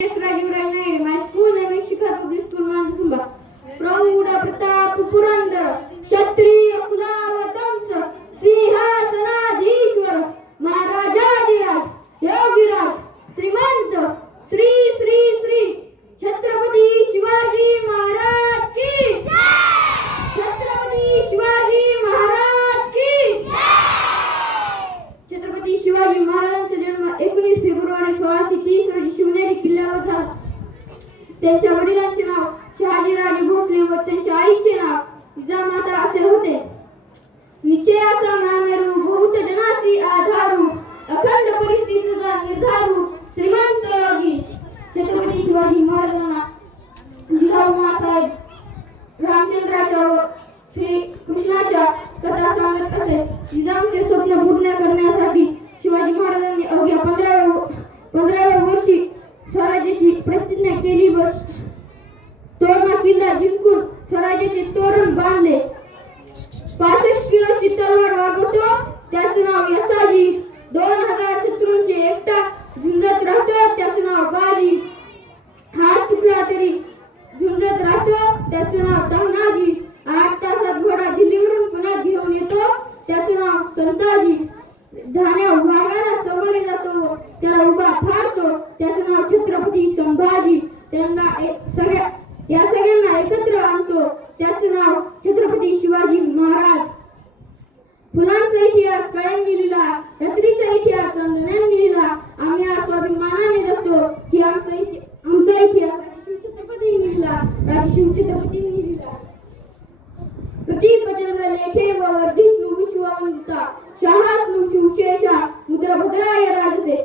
Rajiv Naidu. My school name is Shikhar Public School, Manjusumba. Prouda Pratap Purandara, Kshatriya Kulavatamsa, Sinhasanadhishwara, Maharajadiraj, Yogiraj, Srimanta, Sri Sri Sri, Chhatrapati Shivaji Maharaj ki Jai! Chhatrapati Shivaji Maharaj ki Jai! Chhatrapati Shivaji महाराजांचा जन्म 19 February 1630 रोजी शिवनेरी किल्ल्यावर झाला. त्यांच्या वडिलांचे नाव शहाजीराजे भोसले व त्यांच्या आईचे नाव जिजामाता असे होते. निश्चयाचा मामेरू बहुत जनासी आधारू, अखंड परिस्थितीचा निर्धारू, श्रीमंत योगी. छत्रपती शिवाजी महाराजांना जिजाऊ माँसाहेब रामचंद्राच्या व श्री कृष्णाच्या कथा सांगत असे. जिजाऊंचे स्वप्न पूर्ण करण्यासाठी शिवाजी महाराजांनी अवघ्या 15व्या वर्षी स्वराज्याची प्रतिज्ञा केली व तोरणा किल्ला जिंकून स्वराज्याचे तोरण बांधले. 65 किलोची तलवार वागवतो त्याचे नाव यसाजी. 2000 शत्रूंचे एकटा झुंजत राहतो त्याचे नाव बाजी. हात तुटला तरी झुंजत राहतो त्याचे नाव तानाजी. 8 तासात घोडा दिल्लीवरून पुन्हा घेऊन येतो त्याचे नाव संताजी. धान्या वाघाला समोरे जातो त्याला उभा फाडतो त्याचे नाव छत्रपती संभाजी. या सगळ्यांना एकत्र आणतो त्याचे नाव छत्रपती शिवाजी महाराज. फुलांचा इतिहास कळ्यांनी लिहिला, रात्रीचा इतिहास चंदनांनी लिहिला. आम्ही आज स्वाभिमानाने जगतो की आमचा इतिहास शिवछत्रपतींनी लिहिला, शिवछत्रपतींनी लिहिला. प्रतीपचंद्र लेखे व वर्धिष्णू विश्ववंदिता, शहास्नु शिवशेषा, मुद्रा भद्राय राजते.